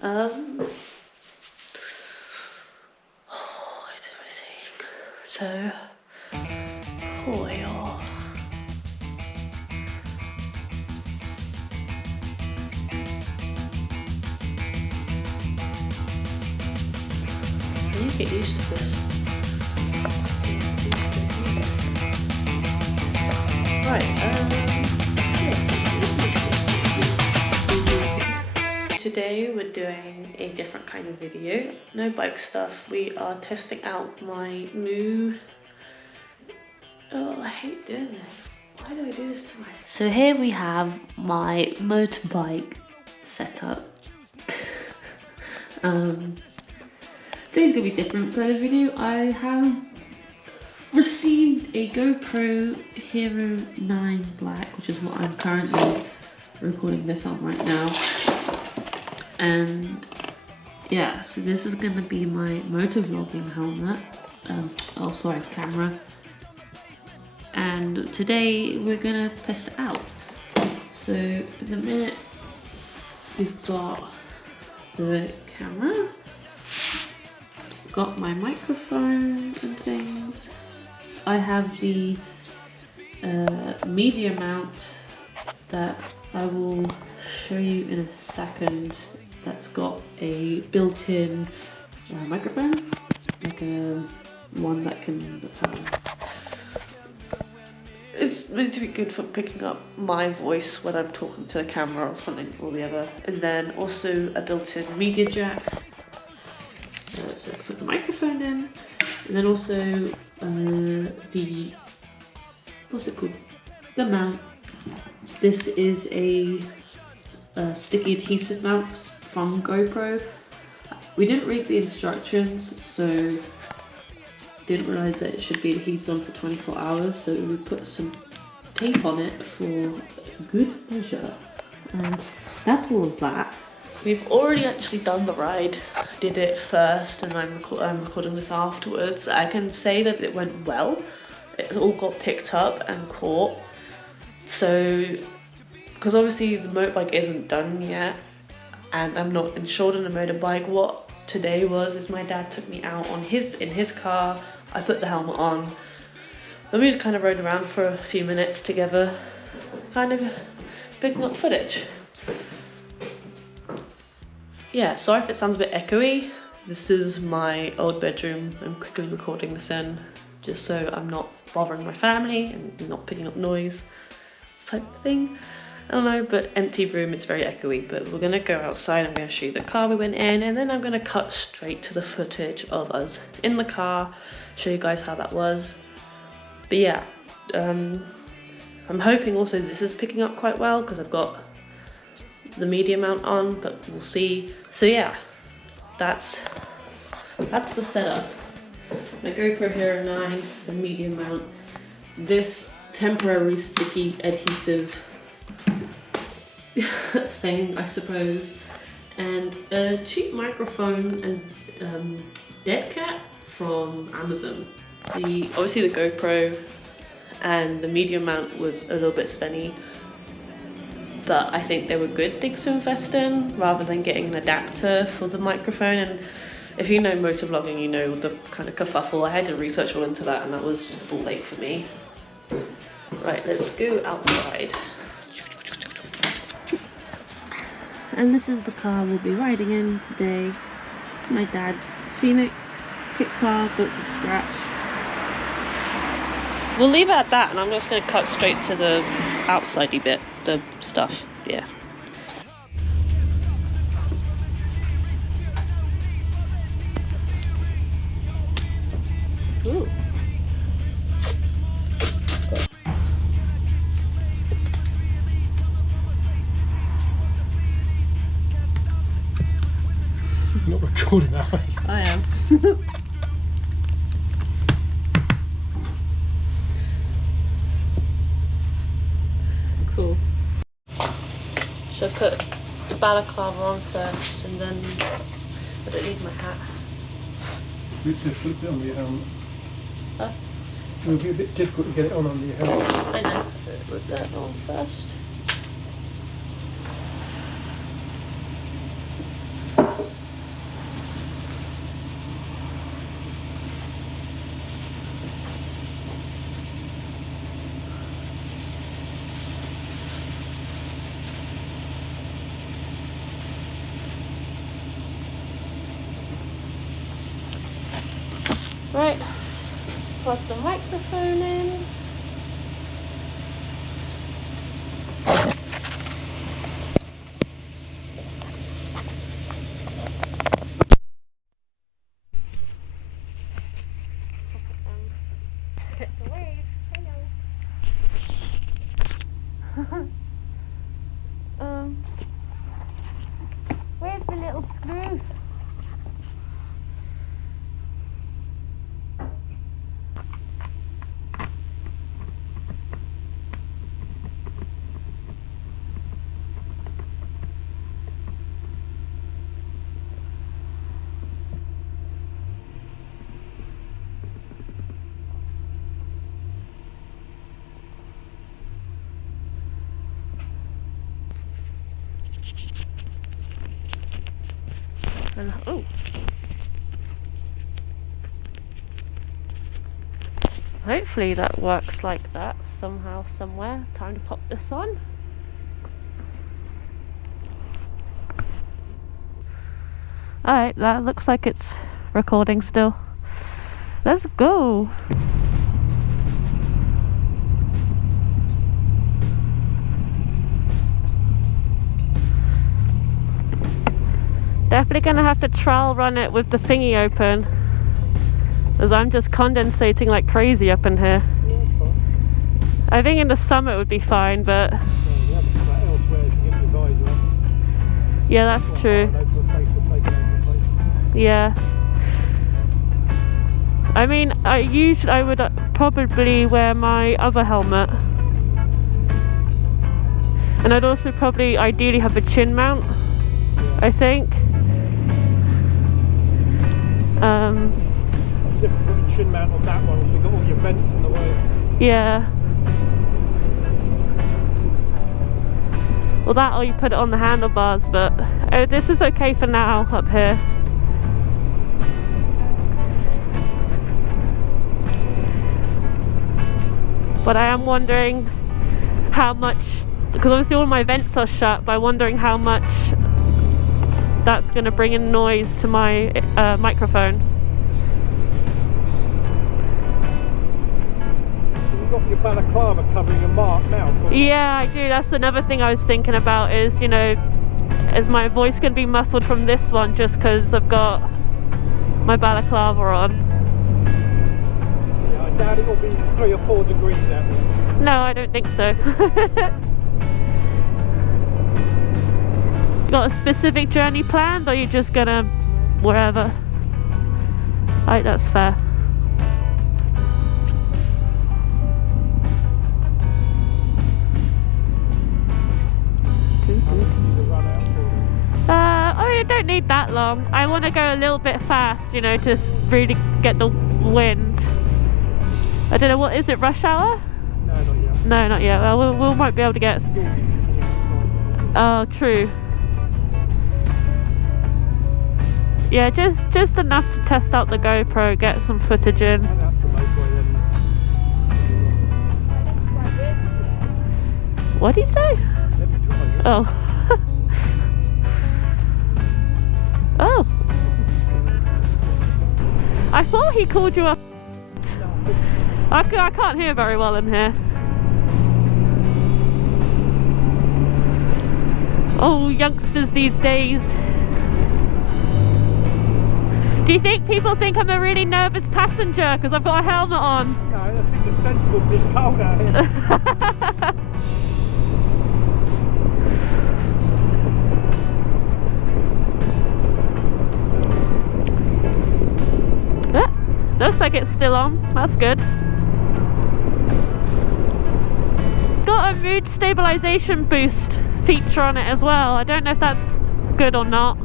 What do I think? So, foil. I need to get used to this. Right, today we're doing a different kind of video. No bike stuff. We are testing out my new... Oh, I hate doing this. Why do I do this to myself? So here we have my motorbike setup. Today's gonna be different kind of video. I have received a GoPro Hero 9 Black, which is what I'm currently recording this on right now. And yeah, so this is gonna be my motovlogging helmet. Camera. And today we're gonna test it out. So in a minute, we've got the camera, got my microphone and things. I have the media mount that I will show you in a second. That's got a built-in microphone, like a one that can. It's meant to be good for picking up my voice when I'm talking to the camera or something or the other. And then also a built-in media jack. So put the microphone in. And then also the, what's it called? The mount. This is a sticky adhesive mount from GoPro. We didn't read the instructions, so didn't realise that it should be adhesed on for 24 hours, so we put some tape on it for good measure. And that's all of that. We've already actually done the ride. Did it first and I'm recording this afterwards. I can say that it went well. It all got picked up and caught. So, because obviously the motorbike isn't done yet and I'm not insured on a motorbike, what today was is my dad took me out in his car. I put the helmet on. Then we just kind of rode around for a few minutes together, kind of picking up footage. Yeah, sorry if it sounds a bit echoey. This is my old bedroom. I'm quickly recording this in, just so I'm not bothering my family and not picking up noise, type of thing. I don't know, but empty room, it's very echoey, but we're gonna go outside. I'm gonna show you the car we went in, and then I'm gonna cut straight to the footage of us in the car, show you guys how that was. But yeah, I'm hoping also this is picking up quite well because I've got the media mount on, but we'll see. So yeah, that's the setup. My GoPro Hero 9, the media mount, this temporary sticky adhesive thing, I suppose, and a cheap microphone and dead cat from Amazon. Obviously the GoPro and the media mount was a little bit spenny, but I think they were good things to invest in rather than getting an adapter for the microphone. And if you know motovlogging, you know the kind of kerfuffle. I had to research all into that and that was just all late for me. Right, let's go outside. And this is the car we'll be riding in today. It's my dad's Phoenix kit car, built from scratch. We'll leave it at that, and I'm just going to cut straight to the outsidey bit, the stuff, yeah. Ooh. You're not recording that, are you? I am. Cool. Should I put the balaclava on first and then I don't need my hat. You should put it on your helmet. Huh? It would be a bit difficult to get it on under your helmet. I know. Put that on first. Right, let's plug the microphone in. Where's my little screw? And, oh. Hopefully that works like that somehow, somewhere. Time to pop this on. Alright, that looks like it's recording still. Let's go! Definitely gonna have to trial run it with the thingy open, as I'm just condensating like crazy up in here. I think in the summer it would be fine, but yeah, that's true. Yeah. I mean, I would probably wear my other helmet, and I'd also probably ideally have a chin mount, I think. Difficult to put your chin mount on that one because you've got all your vents in the way. Yeah. Well, that or you put it on the handlebars, but this is okay for now up here. But I am wondering how much, because obviously all my vents are shut, but I'm wondering how much that's going to bring in noise to my microphone. You've got your balaclava covering your mark now. Yeah, I do. That's another thing I was thinking about is, you know, is my voice going to be muffled from this one just because I've got my balaclava on? Yeah, I doubt it will be 3 or 4 degrees out there. No, I don't think so. Got a specific journey planned, or are you just gonna wherever? Right, that's fair. I mean, I don't need that long. I want to go a little bit fast, you know, to really get the wind. I don't know, what is it, rush hour? No, not yet. No, not yet. Well, we might be able to get... Oh, true. Yeah, just enough to test out the GoPro, get some footage in. What did he say? Oh. Oh. I thought he called you a... I can't hear very well in here. Oh, youngsters these days. Do you think people think I'm a really nervous passenger because I've got a helmet on? No, I think it's sensible because it's cold out here. Looks like it's still on. That's good. Got a mood stabilization boost feature on it as well. I don't know if that's good or not.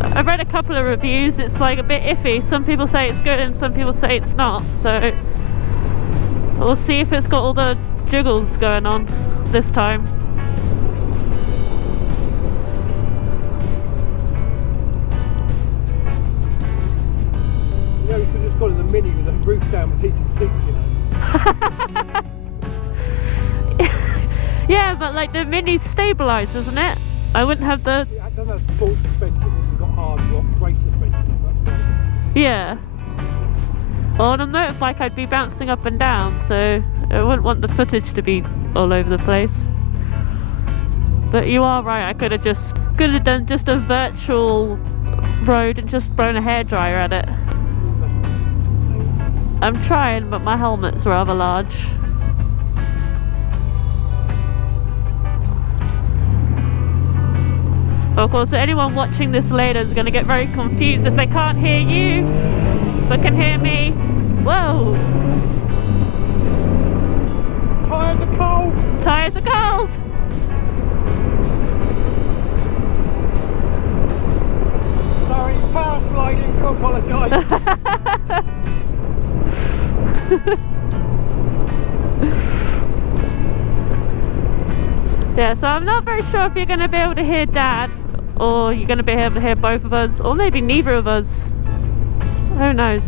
I've read a couple of reviews. It's like a bit iffy. Some people say it's good and some people say it's not. So we'll see if it's got all the jiggles going on this time. You know, you could have just gone in the Mini with the roof down with heated seats, you know. Yeah, but like the Mini's stabilised, isn't it? I wouldn't have the... Yeah, it doesn't have sport suspension, it's got hard rock race suspension. Yeah. On a motorbike I'd be bouncing up and down, so I wouldn't want the footage to be all over the place. But you are right, I could have done just a virtual road and just thrown a hairdryer at it. I'm trying, but my helmet's rather large. Of course, anyone watching this later is going to get very confused if they can't hear you, but can hear me. Whoa! Tyres are cold! Tyres are cold! Sorry, power sliding, I apologise. Yeah, so I'm not very sure if you're going to be able to hear Dad, or you're going to be able to hear both of us, or maybe neither of us. Who knows?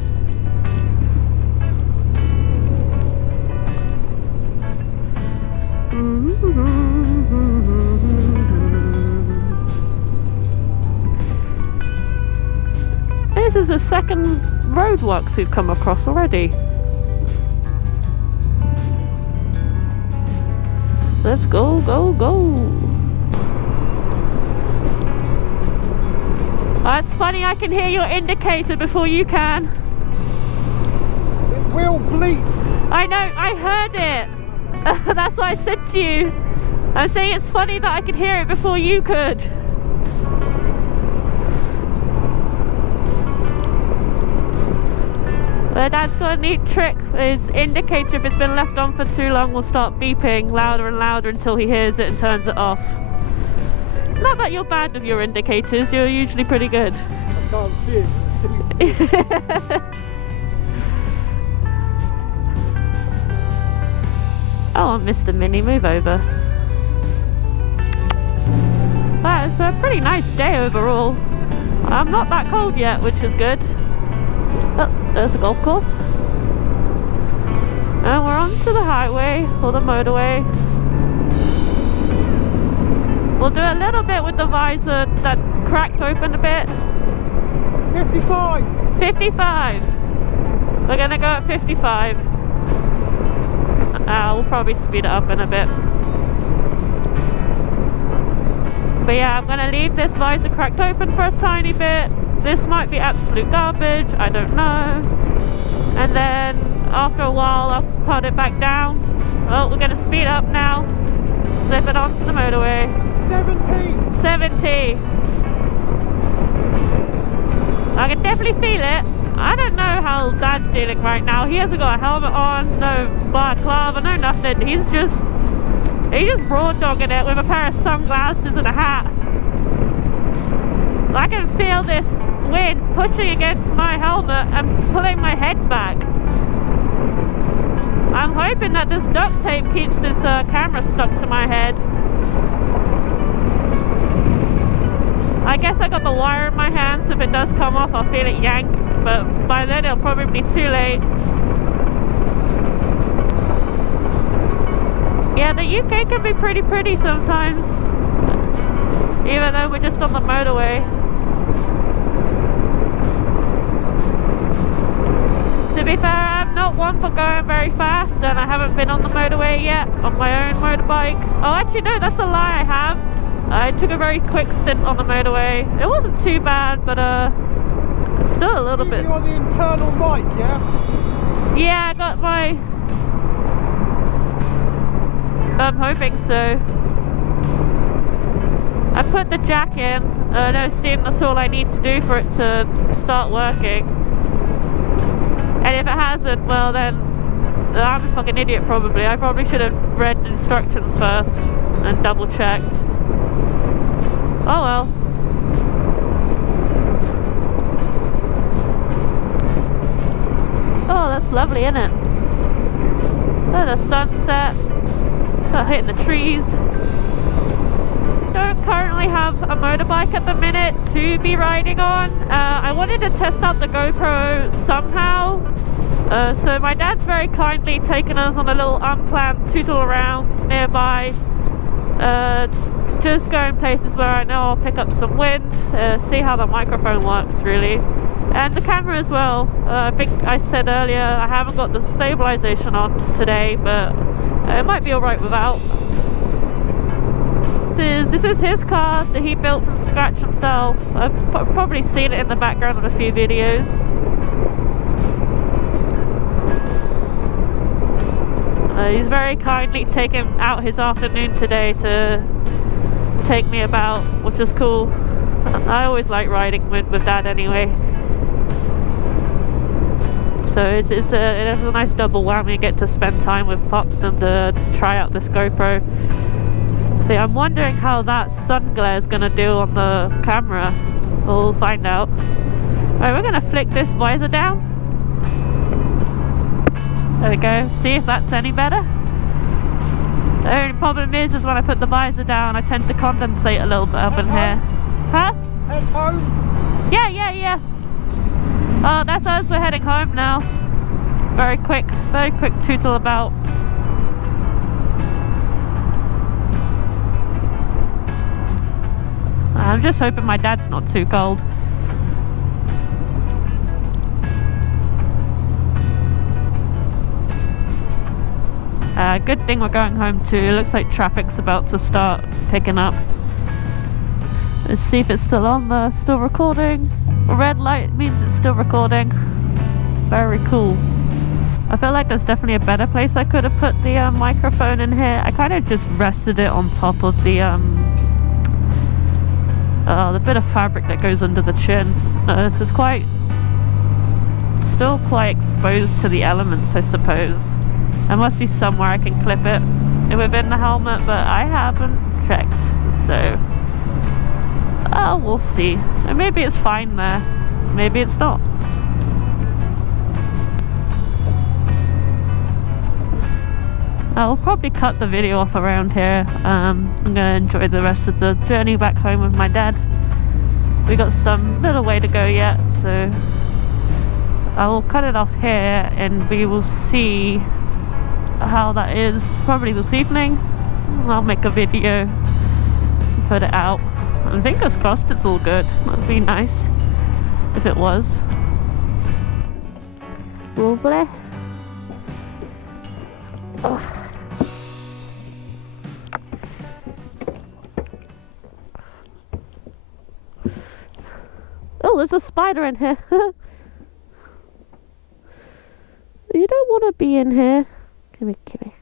This is the second roadworks we've come across already. Let's go, go, go. Oh, it's funny, I can hear your indicator before you can. It will bleep. I know, I heard it. That's what I said to you. I'm saying it's funny that I could hear it before you could. But Dad's got a neat trick. His indicator, if it's been left on for too long, will start beeping louder and louder until he hears it and turns it off. Not that you're bad with your indicators, you're usually pretty good. I can't see it. Oh, Mr. Mini, move over. Wow, it's a pretty nice day overall. I'm not that cold yet, which is good. Oh, there's a golf course. And we're onto the highway, or the motorway. We'll do a little bit with the visor that cracked open a bit. 55! 55! We're gonna go at 55. We'll probably speed it up in a bit. But yeah, I'm gonna leave this visor cracked open for a tiny bit. This might be absolute garbage, I don't know. And then after a while I'll put it back down. Oh, we're gonna speed up now. Slip it onto the motorway. 70! 70! I can definitely feel it. I don't know how Dad's dealing right now. He hasn't got a helmet on, no balaclava, no nothing. He's just broad dogging it with a pair of sunglasses and a hat. I can feel this wind pushing against my helmet and pulling my head back. I'm hoping that this duct tape keeps this camera stuck to my head. I guess I got the wire in my hand, so if it does come off I'll feel it yank, but by then it'll probably be too late. Yeah, the UK can be pretty pretty sometimes, even though we're just on the motorway. To be fair, I'm not one for going very fast, and I haven't been on the motorway yet on my own motorbike. Oh, actually no, that's a lie, I have. I took a very quick stint on the motorway. It wasn't too bad, but still a little bit. You're on the internal mic, yeah? Yeah, I got my... I'm hoping so. I put the jack in, and I assume that's all I need to do for it to start working. And if it hasn't, well then, I'm a fucking idiot probably. I probably should have read instructions first and double checked. Oh well. Oh, that's lovely, isn't it? Oh, the sunset. Oh, hitting the trees. Don't currently have a motorbike at the minute to be riding on. I wanted to test out the GoPro somehow. So my dad's very kindly taken us on a little unplanned tootle around nearby. Just going places where I know I'll pick up some wind, see how the microphone works really. And the camera as well. I think I said earlier I haven't got the stabilization on today, but it might be alright without. This is his car that he built from scratch himself. I've probably seen it in the background of a few videos. He's very kindly taken out his afternoon today to take me about, which is cool. I always like riding with Dad anyway. So it is a nice double whammy. I get to spend time with Pops and try out this GoPro. See, I'm wondering how that sun glare is going to do on the camera. We'll find out. Alright, we're going to flick this visor down. There we go. See if that's any better. The only problem is when I put the visor down, I tend to condensate a little bit up in here. Huh? Head home? Yeah. Oh, that's us. We're heading home now. Very quick tootle about. I'm just hoping my dad's not too cold. Good thing we're going home too. It looks like traffic's about to start picking up. Let's see if it's still on there. Still recording. Red light means it's still recording. Very cool. I feel like there's definitely a better place I could have put the microphone in here. I kind of just rested it on top of the bit of fabric that goes under the chin. This is still quite exposed to the elements, I suppose. There must be somewhere I can clip it within the helmet, but I haven't checked, so we'll see. And maybe it's fine there, maybe it's not. I'll probably cut the video off around here. I'm gonna enjoy the rest of the journey back home with my dad. We got some little way to go yet, so I'll cut it off here and we will see how that is probably this evening. I'll make a video and put it out, and fingers crossed it's all good. That'd be nice if it was. Lovely. Oh, there's a spider in here. You don't want to be in here. Come here.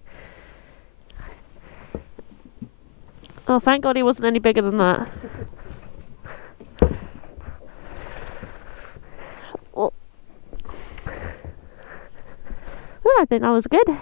Oh, thank God he wasn't any bigger than that. Oh. Well, I think that was good.